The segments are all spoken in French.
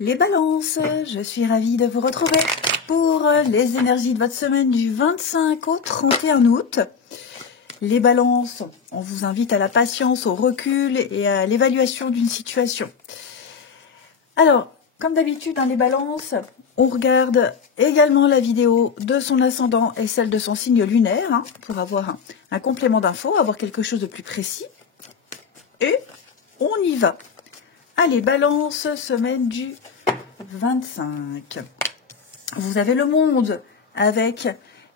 Les balances, je suis ravie de vous retrouver pour les énergies de votre semaine du 25 au 31 août. Les balances, on vous invite à la patience, au recul et à l'évaluation d'une situation. Alors, comme d'habitude, dans les balances, on regarde également la vidéo de son ascendant et celle de son signe lunaire pour avoir un complément d'infos, avoir quelque chose de plus précis. Et on y va. Allez, balance, semaine du 25. Vous avez le monde avec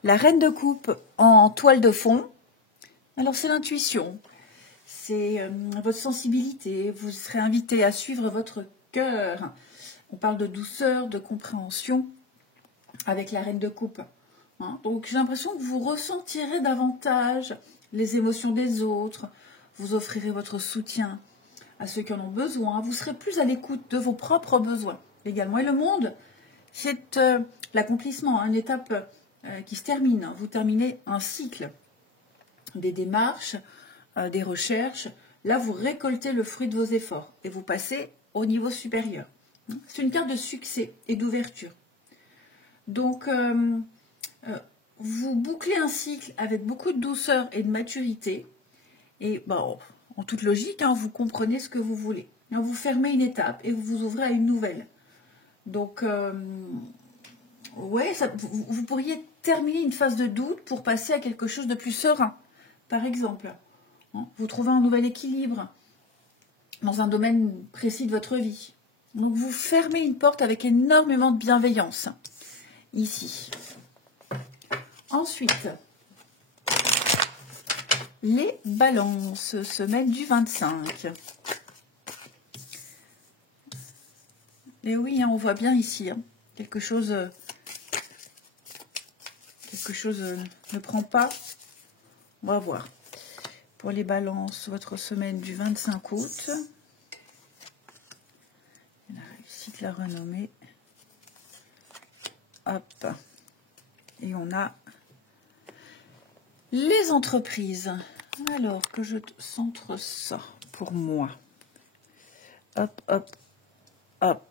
la reine de coupe en toile de fond. Alors, c'est l'intuition, c'est votre sensibilité. Vous serez invité à suivre votre cœur. On parle de douceur, de compréhension avec la reine de coupe. Donc, j'ai l'impression que vous ressentirez davantage les émotions des autres. Vous offrirez votre soutien à ceux qui en ont besoin. Vous serez plus à l'écoute de vos propres besoins également. Et le monde, c'est l'accomplissement, une étape qui se termine. Vous terminez un cycle des démarches, des recherches. Là, vous récoltez le fruit de vos efforts et vous passez au niveau supérieur. C'est une carte de succès et d'ouverture. Donc, vous bouclez un cycle avec beaucoup de douceur et de maturité. Et en toute logique, vous comprenez ce que vous voulez. Vous fermez une étape et vous vous ouvrez à une nouvelle. Donc, vous pourriez terminer une phase de doute pour passer à quelque chose de plus serein. Par exemple, vous trouvez un nouvel équilibre dans un domaine précis de votre vie. Donc, vous fermez une porte avec énormément de bienveillance. Ici. Ensuite, les balances, semaine du 25. Et oui, on voit bien ici, quelque chose ne prend pas. On va voir. Pour les balances, votre semaine du 25 août. La réussite, la renommée. Hop. Et on a les entreprises. Alors que je centre ça pour moi. Hop, hop, hop.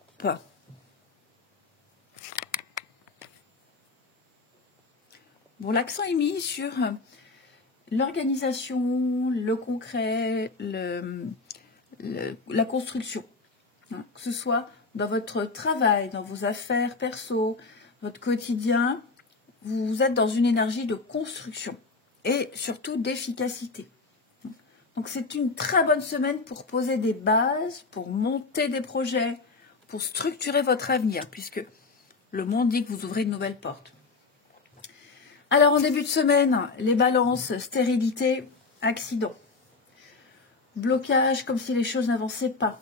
Bon, l'accent est mis sur l'organisation, le concret, la construction. Que ce soit dans votre travail, dans vos affaires perso, votre quotidien, vous êtes dans une énergie de construction et surtout d'efficacité. Donc c'est une très bonne semaine pour poser des bases, pour monter des projets, pour structurer votre avenir, puisque le monde dit que vous ouvrez une nouvelle porte. Alors en début de semaine, les balances, stérilité, accident, blocage comme si les choses n'avançaient pas.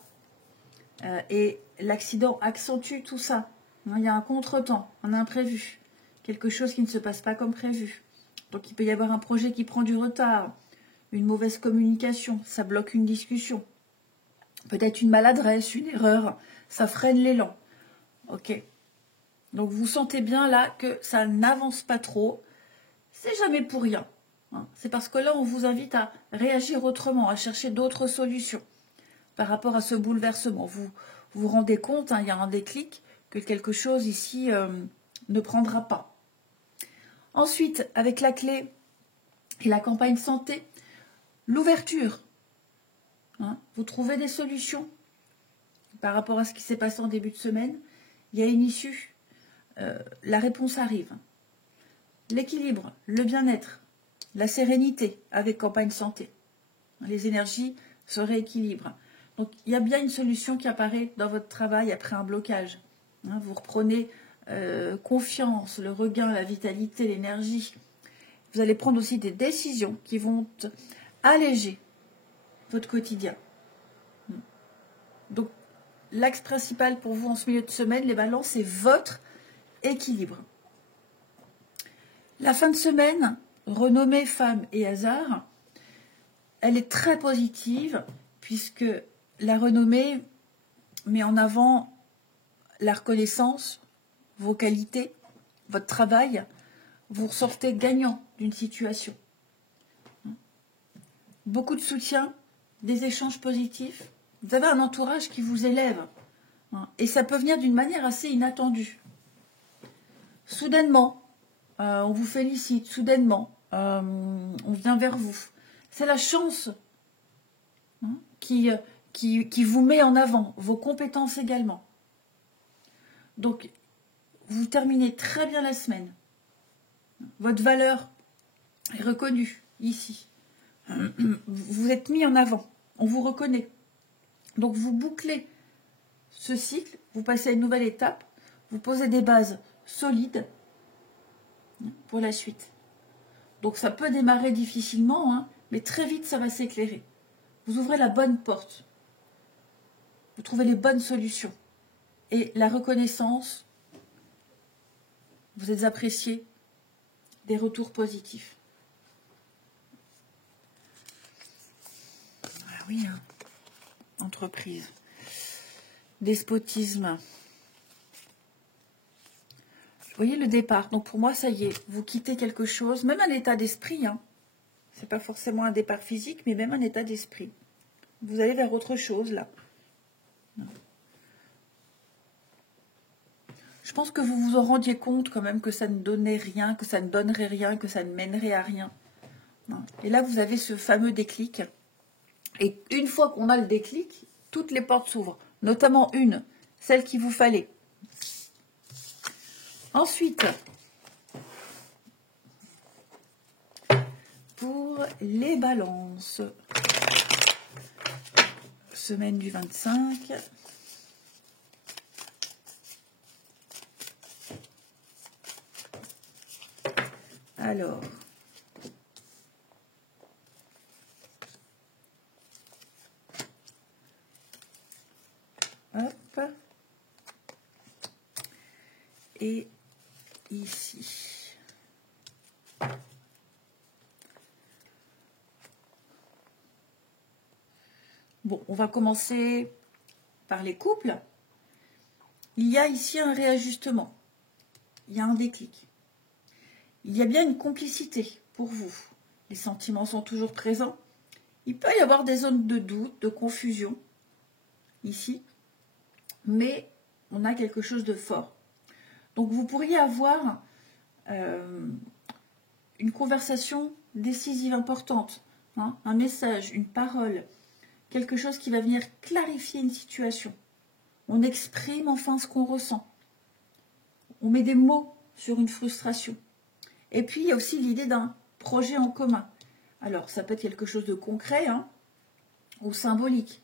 Et l'accident accentue tout ça. Il y a un contretemps, un imprévu, quelque chose qui ne se passe pas comme prévu. Donc il peut y avoir un projet qui prend du retard, une mauvaise communication, ça bloque une discussion. Peut-être une maladresse, une erreur, ça freine l'élan. Ok. Donc vous sentez bien là que ça n'avance pas trop. C'est jamais pour rien. C'est parce que là, on vous invite à réagir autrement, à chercher d'autres solutions par rapport à ce bouleversement. Vous vous rendez compte, il y a un déclic, que quelque chose ici ne prendra pas. Ensuite, avec la clé et la campagne santé, l'ouverture. Vous trouvez des solutions par rapport à ce qui s'est passé en début de semaine. Il y a une issue. La réponse arrive. L'équilibre, le bien-être, la sérénité avec campagne santé. Les énergies se rééquilibrent. Donc, il y a bien une solution qui apparaît dans votre travail après un blocage. Vous reprenez confiance, le regain, la vitalité, l'énergie. Vous allez prendre aussi des décisions qui vont alléger votre quotidien. Donc, l'axe principal pour vous en ce milieu de semaine, les balances, c'est votre équilibre. La fin de semaine, renommée, femme et hasard, elle est très positive puisque la renommée met en avant la reconnaissance, vos qualités, votre travail. Vous ressortez gagnant d'une situation. Beaucoup de soutien, des échanges positifs. Vous avez un entourage qui vous élève. hein. Et ça peut venir d'une manière assez inattendue. Soudainement, on vous félicite, soudainement, on vient vers vous. C'est la chance, hein, qui vous met en avant, vos compétences également. Donc, vous terminez très bien la semaine. Votre valeur est reconnue ici. Vous êtes mis en avant, on vous reconnaît. Donc, vous bouclez ce cycle, vous passez à une nouvelle étape, vous posez des bases solides pour la suite. Donc, ça peut démarrer difficilement, hein, mais très vite, ça va s'éclairer. Vous ouvrez la bonne porte. Vous trouvez les bonnes solutions. Et la reconnaissance, vous êtes apprécié, des retours positifs. Ah oui, hein. Entreprise. Despotisme. Vous voyez le départ. Donc pour moi, ça y est, vous quittez quelque chose, même un état d'esprit. Hein. Ce n'est pas forcément un départ physique, mais même un état d'esprit. Vous allez vers autre chose, là. Je pense que vous vous en rendiez compte quand même que ça ne donnait rien, que ça ne donnerait rien, que ça ne mènerait à rien. Et là, vous avez ce fameux déclic. Et une fois qu'on a le déclic, toutes les portes s'ouvrent. Notamment une, celle qu'il vous fallait. Ensuite, pour les balances, semaine du 25. Alors, hop, et ici. Bon, on va commencer par les couples. Il y a ici un réajustement. Il y a un déclic. Il y a bien une complicité pour vous. Les sentiments sont toujours présents. Il peut y avoir des zones de doute, de confusion, ici. Mais on a quelque chose de fort. Donc vous pourriez avoir une conversation décisive importante, hein, un message, une parole, quelque chose qui va venir clarifier une situation. On exprime enfin ce qu'on ressent. On met des mots sur une frustration. Et puis il y a aussi l'idée d'un projet en commun. Alors ça peut être quelque chose de concret, hein, ou symbolique.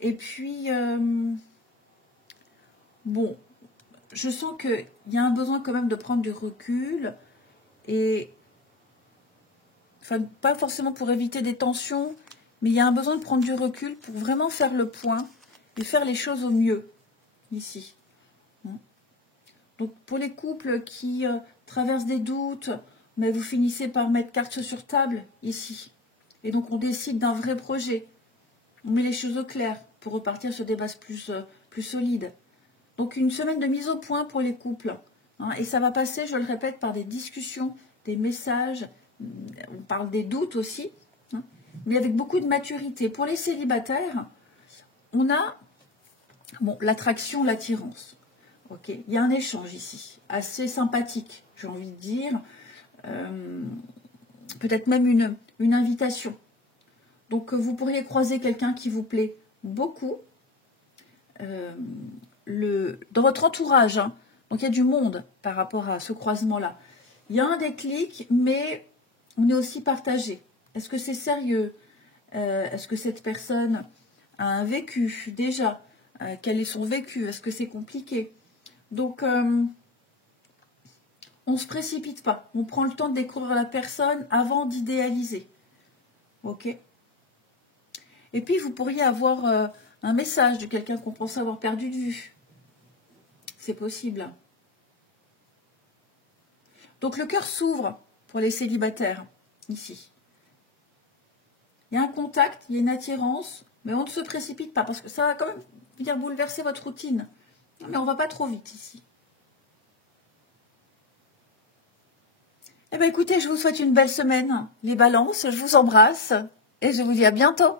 Et puis, bon, je sens qu'il y a un besoin quand même de prendre du recul et, enfin, pas forcément pour éviter des tensions, mais il y a un besoin de prendre du recul pour vraiment faire le point et faire les choses au mieux, ici. Donc, pour les couples qui traversent des doutes, mais vous finissez par mettre carte sur table, ici. Et donc, on décide d'un vrai projet. On met les choses au clair pour repartir sur des bases plus solides. Donc une semaine de mise au point pour les couples. Hein, et ça va passer, je le répète, par des discussions, des messages. On parle des doutes aussi, hein, mais avec beaucoup de maturité. Pour les célibataires, on a l'attraction, l'attirance. Okay. Il y a un échange ici, assez sympathique, j'ai envie de dire. Peut-être même une invitation. Donc, vous pourriez croiser quelqu'un qui vous plaît beaucoup dans votre entourage. Hein. Donc, il y a du monde par rapport à ce croisement-là. Il y a un déclic, mais on est aussi partagé. Est-ce que c'est sérieux? Est-ce que cette personne a un vécu déjà? Quel est son vécu? Est-ce que c'est compliqué? Donc, on ne se précipite pas. On prend le temps de découvrir la personne avant d'idéaliser. Ok? Et puis, vous pourriez avoir un message de quelqu'un qu'on pense avoir perdu de vue. C'est possible. Donc, le cœur s'ouvre pour les célibataires, ici. Il y a un contact, il y a une attirance, mais on ne se précipite pas, parce que ça va quand même venir bouleverser votre routine. Mais on ne va pas trop vite, ici. Eh bien, écoutez, je vous souhaite une belle semaine. Les balances, je vous embrasse, et je vous dis à bientôt.